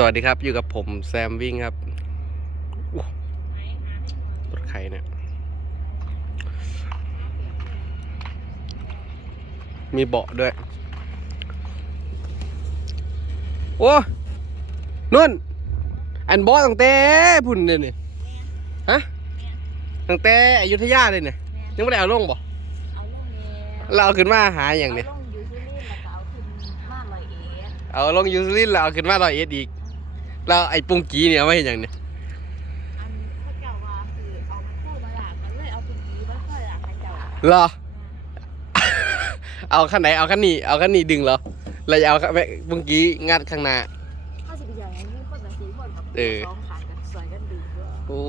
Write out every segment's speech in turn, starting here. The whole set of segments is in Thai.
สวัสดีครับ อยู่กับผมแซมวิ่งครับอู้รถใครเนี่ย มีเบาะด้วย โอ้นุ่น อันเบาะตั้งแต่พุ่นเลยนี่ฮะตั้งแต่อยุธยาเลยเนี่ยยังไม่ได้เอาลงบ่เอาลงแล้วเราเอาขึ้นมาหาอย่างเนี่ยเอาลงอยู่ที่นี่แล้วก็เอาขึ้นมาลอยเอ็ดเอาลงยูซิลินแล้วเอาขึ้นมาลอยเอ็ดอีก แล้วไอ้ปุงกีเนี่ยเอาไว้เห็นอย่างเนี่ยอันเขาเจ้าว่าคือเอามาเข้ามาหลากกันเลยเอาเป็นผีมาเข้าหลากเขาเจ้าเหรอ เอาขั้นไหนเอาขั้นนี้เอาขั้นนี้ดึงเหรอเราจะเอาขั้นไม่ปุงกีงัดข้างหน้า ถ้าสิบอย่างนี้คนกับสีคนกับเออ สองขากันสวยกันดีด้วยโอ้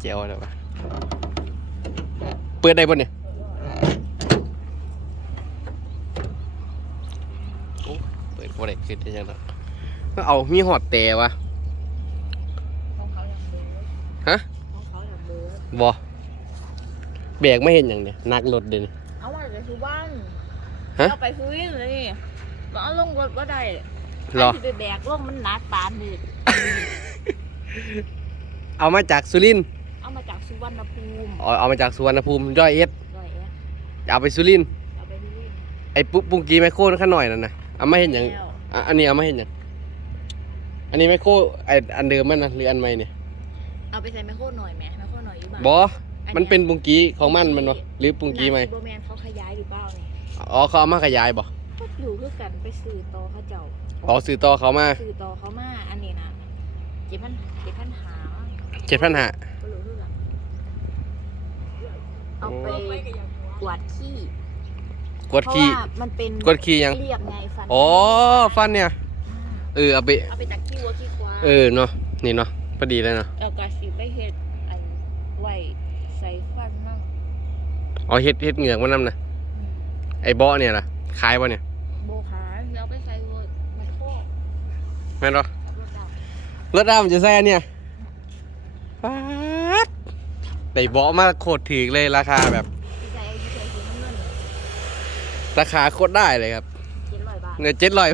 เจ๋วเลยวะเปิดได้ปะเนี่ยโอ้เปิดบ่ได้ขึ้นได้ยังไง เอามีหอดแต่วะของเขาอย่างเบิร์ดฮะของเขาอย่างเบิร์ดบอแบกไม่เห็นอย่างเนี่ยนักรถเด่นเอาว่าจะคือบ้านฮะเอาไปซื้อเลยนี่เอาลงรถว่าได้เหรอใคสิไปแบกลงมันหนักปานนี่เอามาจากสุรินทร์เอามาจากสุวรรณภูมิเอาเอามาจากสุวรรณภูมิร้อยเอ็ดลอยเอ็ดเอาไปสุรินทร์เอาไปที่นี่ไอ้ปุ๊บปุงกีไมโครข้างหน่อยนั่นนะเอามาเห็นอย่างแล้วอะอันนี้เอามาเห็นอย่าง อันนี้ไมโครไออันเดิมมันนะหรืออันใหม่เนี่ยเอาไปใส่ไมโครหน่อยไหมไมโครหน่อยอยู่บ้านบอมันเป็นปุงกีของมันมันวะหรือปุงกีไหมโบแมนเขาขยายหรือเปล่าเนี่ยอ๋อเขาเอามาขยายบ่ก็อยู่คือกันไปสื่อต่อเขาเจ้าอ๋อสื่อต่อเขามาสื่อต่อเขามาอันนี้นะเจ็ดพันเจ็ดพันหาเจ็ดพันหาก็รู้คือกันเอาไปกวาดขี้กดขี่เพราะว่ามันเป็นกดขี่ยังเรียบไงฟันอ๋อฟันเนี่ย เออเอาไป เอาไปจากขี้วัวขี้ควายเออเนาะนี่เนาะพอดีเลยเนาะแล้วก็สิไปเฮ็ดอันไว้ใส่ฟันนั่งอ๋อเฮ็ดเฮ็ดเหงือกมันนำนะอืมไอ้เบาะเนี่ยล่ะขายบ่เนี่ยโบขาแล้วไปใส่วัวมันโคกแม่นบ่กับรถดำรถดำจะแซ่เนี่ยป๊าดได้เบาะมาโคตรถือเลยราคาแบบไปใส่ไอ้ที่ใส่สีน้ำเงินราคาโคตรได้เลยครับเจ็ดร้อยบาทเงินเจ็ดร้อย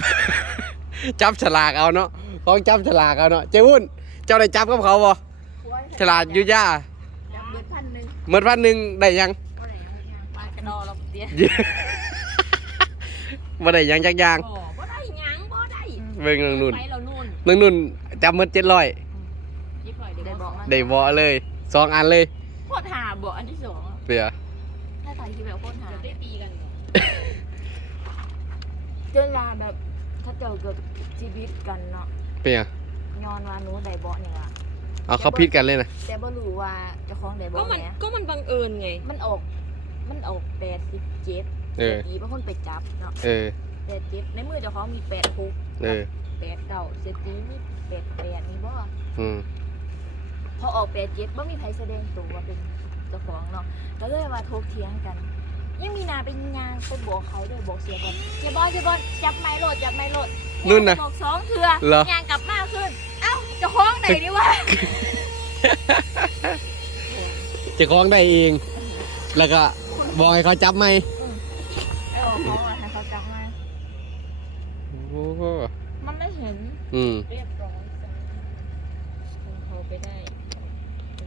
จับฉลากเอาเนาะของจับฉลากเอาเนาะเจ้าวุ่นเจ้าได้จับกับเขาบ่ฉลาดอยุย่าจับเบิดพันหนึ่งเมื่อพันหนึ่งได้ยังก็ไหนยังปลากระดอเราเตี้ยบ่ได้ยังจักอยางโอ้บ่ได้หยังบ่ได้เบิ่งนางนุ่นไปเรานู่นนางนุ่นจับเมื่อเจ็ดร้อยยิบหน่อยเดี๋ยวบอกมาได้เบาะเลยสองอันเลยโคตรหาบ่อันที่สองอะเปียถ้าถ่ายคลิปแบบโคตรหาได้ตีกันจนลาแบบ เขาเจอเกิดชีวิตกันเนาะเปียย้อนว่าหนูได้เบาะนี่ล่ะเอาเขาพิดกันเลยนะแต่บ่รู้ว่าเจ้าของได้ก็เบาะมันเนี่ยก็มันบังเอิญไง มันออก มันออกแปดสิบเจ็ดเออตีเป็นคนไปจับเนาะเออแปดเจ็ดในมือเจ้าของมีแปดหกเออแปดเก้าเศรษฐีมีแปดแปดนี่บ่อืม พอออกแปดเจ็ดบ่มีใครแสดงตัวว่าเป็นเจ้าของเนาะก็เลยว่าโทกเถียงกัน ยังมีนาเป็นงานไปบอกเขาด้วยบอกเสียบอลเสียบอลเสียบอลจับไม้โหลดจับไม้โหลดนุ่นนะบอกสองเถื่อเหรองานกลับมาขึ้น เอ้าเจ้าของไหนนี่วะเจะคล้าของได้เอง แล้วก็บอกให้เขาจับไหมไอ้บอกเขาอะให้เขาจับมาโอ้โหมันไม่เห็นอืมเรียบร้อยจังเขาไปได้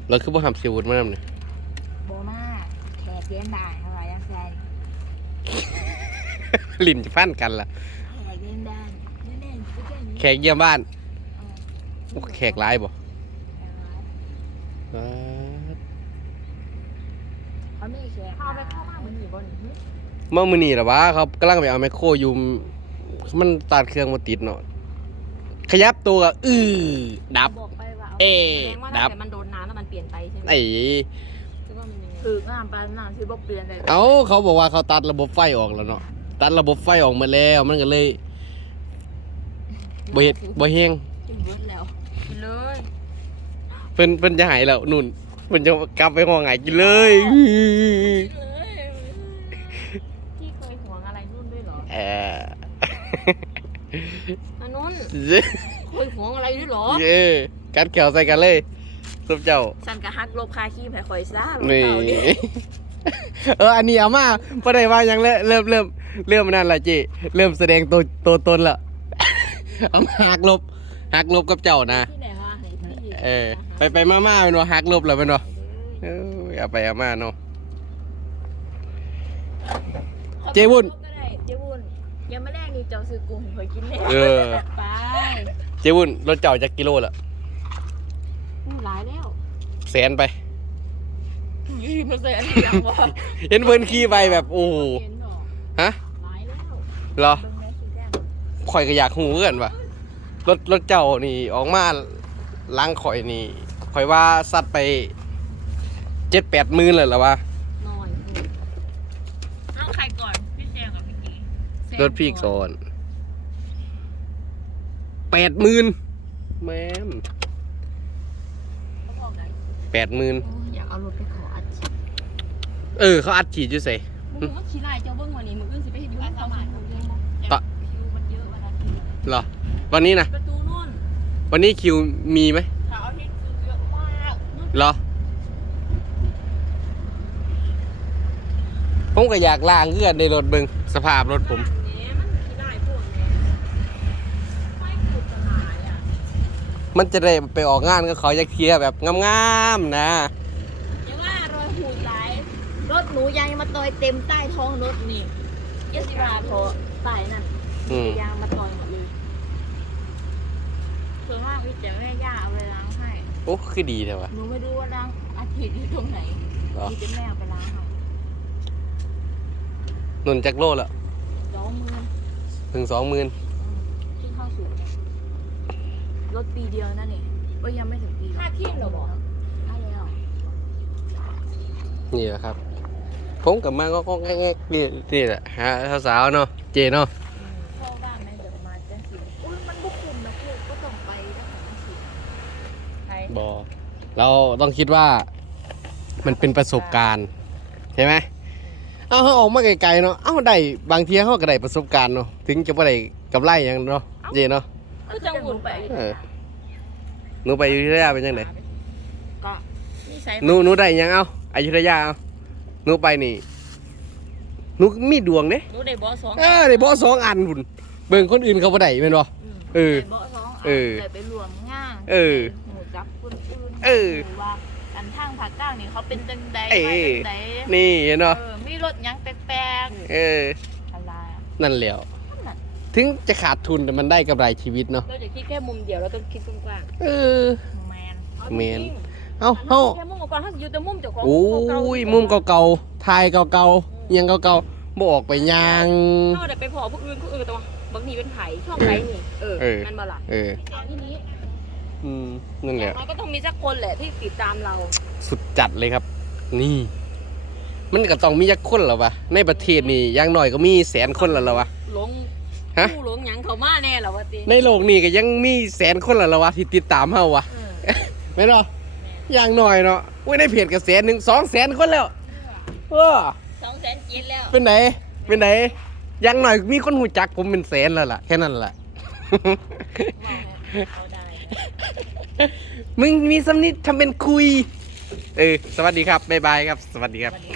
แล้วคือบ่ทำซีวูดมานำเนี่ยโบมาแขกเลี้ยงได้อะไร ยังไงลิ้นจะฟันกันล่ะ แขกเลี้ยงได้แน่ๆไม่ใช่นี้แขกเยี่ยมบ้านเออโอ้แขกร้ายบ่เขาไม่แขกเขาไปเข้ามามันอยู่บนนี้เมื่อมื้อนี้ล่ะวะเขากำลังไปเอาแมคโครอยู่มันตัดเครื่องบ่ติดเนาะขยับตัวก็อื้อดับ บอกไปว่าเอแสดงว่าดัถ้าบ เกิดมันโดนน้ำแล้วมันเปลี่ยนไปใช่ไหมไอ้ คิดว่ามันยังไงคือน้ำปลาน้ำที่บอกเปลี่ยนเลยเอ้าเขาบอกว่าเขาตัดระบบไฟออกแล้วเนาะตัดระบบไฟออกหมาแล้วมันก็เลยบ่เฮ็ดบ่แฮงกินเบิร์ดแล้วกินเลยเพิ่นเพิ่นจะหายแล้วนุ่นเพิ่นจะกลับไปห้องหายกินเลยพี่เคยห่วงอะไรนุ่นด้วยเหรอเอออันนู้นเย้เคยหวงอะไรด้วยเหรอเย้กัดแขวใส่กันเลย สุบเจ้าฉันก็ฮักลบคาขี้แผ่คอยซ่านี่เอออันนี้เอามาพอได้ว่าหยังเริ่มเริ่มเริ่มเริ่มนั่นละจีเริ่มแสดงตัวตัวตนละเอามาหักลบหักลบกับเจ้านะ ที่ไหนวะให้พี่เออ ไปไปมามาเป็นว่าหักลบแล้วเป็นว่าเออเอาไปเอามาเนาะ เจ๊วุ่นก็ได้เจ๊วุ่นยังไม่แรกนี่เจ้าซื้อกุ้งให้เคยกินแน่เออ ไป เจวุ้นรถเจ้าจากกิโลละอู้ หลายแล้วแสนไปยี่สิบเปอร์เซ็นต์อย่างว่าเห็นเพิ่นขี่ไปแบบโอ้โหเห็นหรอฮะหลายแล้วเหรอเบิ่งแม่สิแก้มข่อยก็อยากหูเกินว่ะรถรถเจ้านี่ออกมาล้างข่อยนี่ข่อยว่าสัตว์ไปเจ็ดแปดหมื่นเลยเหรอวะน้อยเอาใครก่อนพี่แจมกับพี่กีรถพี่ก่อนแปดหมื่นแม่ม เขาบอกไง แปดหมื่นโอ้ยอยากเอารถไปขออัดฉีดเออ เขาอัดฉีดอยู่ใส่มึงว่าขี้ลายเจ้าเบิ้งวันนี้มึงอื่นสิไปเห็นอยู่ในความฝันของเรื่องมั้งปะคิวมันเยอะวันอาทิตย์เหรอ วันนี้นะประตูนู่นวันนี้คิวมีไหมเสาร์อาทิตย์คิวเยอะมากเหรอ ผมก็อยากล่างเงื่อนในรถเบิงสภาพรถผม แหนมันขี้ลายพวกแหนไม่ขุดสลายอะ มันจะได้ไปออกงานก็เขาจะเคลียร์แบบงามๆนะ อย่าว่ารอยหูดไหลาย รถหนูยางมาต่อยเต็มใต้ท้องรถนี่เยสิราพอใต้นั่นอืม ยางมาต่อยหมดเลยส่วนมากพี่แจ๋วแม่ย่าเอาไปล้างให้ โอ้คือดีเลยวะ หนูไม่รู้ว่าล้างอาทิตย์อยู่ตรงไหนเหรอ มีแต่แม่เอาไปล้างให้นุ่นจากโลแล้วสองหมือถึงสองหมื่นขึ้นเข้าสู่ รถปีเดียวนั่นนี่ก็ยังไม่ถึงปีหรอกค่าทิมเหรอบอกค่าแล้วนี่แหละครับ ผมกับมาก็ก็แง่ๆนี่นี่แหละฮะสาวๆเนาะเจเนาะพ่อบ้านแม่เดี๋ยวมาแจ้งสิอุ้ยมันบุกคุมนะพูก็ต้องไปแล้วของสิใครบอเราต้องคิดว่ามันเป็นประสบการณ์ใช่ไหมเอาเขาออกมาไกลๆเนาะเอาได้บางทีเขาก็ได้ประสบการณ์เนาะถึงจะไม่ได้กับไรอย่างเนาะเจเนาะ ก็จังหวุนไปเออหนูไปอยุธยาเป็นยังไงก็นี่ใช้หนูหนูได้หยังเอาอยุธยาเอาหนูไปนี่หนูมีดวงเด้รู้ได้บอสองเออได้บ่สองอันพุ่นเบิ่งคนอื่นเขาบ่ได้แม่นบ่ เออเบาะท้องเออแต่ไปรวมง่างเออ หมูจับคนอื่นเออหรือว่ากันทางภาคกลางนี่เขาเป็นจังใดเอ้ มาจังใดนี่เห็นบ่เออมีรถหยังแปลกเออ ๆอะไรอะนั่นแหล้วนั่นน่ะ ถึงจะขาดทุนแต่มันได้กำไรชีวิตเนาะเราจะคิดแค่มุมเดียวเราต้องคิดกว้างเออแมนๆแมนจริงเอ้าๆเฮาแค่มุมก่อนถ้าอยู่แต่มุมเจ้าของโอ้เก่าๆยมุมเก่าๆถ่ายเก่าๆอิหยังเก่าๆบ่ออกไปย่าง เขาเดี๋ยวไปพอผู้อื่นผู้อื่นแต่ว่าบางทีเป็นไผ่ช่องไผ่นี่เออเออ มันมาหลักเออ เอาที่นี้อืมนั่นอแหย่าละงน้อยก็ต้องมีสักคนแหละที่ติดตามเราสุดจัดเลยครับ นี่ มันก็ต้องมีจักคนแล้ววะในประเทศนี่อย่างน้อยก็มีแสนคนแล้วล่ะวะหลง ฮะผู้หลงหยังเขามาแน่เหรอวะตีในโลกนี้ก็ยังมีแสนคนแล้วล่ะวะที่ติดตามเฮาวะเออแม่นบ่อย่างน้อยเนาะอุ้ยในเพจก็แสนหนึ่งสองแสนคนแล้วเออสองแสนเจ็ดแล้วเป็นไหนเป็นไหนอย่างหน่อยมีคนหูจักผมเป็นแสนแล้วล่ะแค่นั้นแหละเอาได้มึงมีสำนิดทำเป็นคุย เออ สวัสดีครับ บ๊ายบายครับ สวัสดีครับ วันนี้